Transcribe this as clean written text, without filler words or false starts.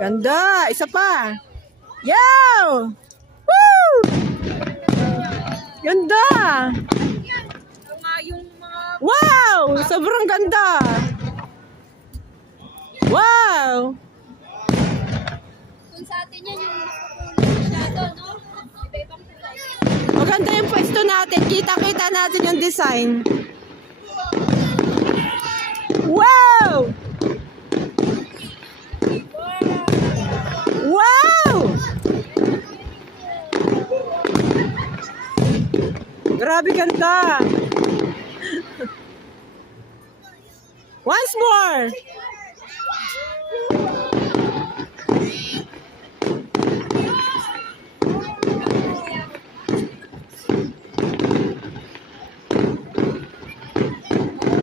Ganda! Isa pa! Yow! Woo! Ganda! Wow! Sobrang ganda! Wow! Kung sa atin yan, yung masyado, no? Iba-ibang kulay. Maganda yung pwesto natin. Kita-kita natin yung design. Wow! Wow! Grabe ganda! Once more!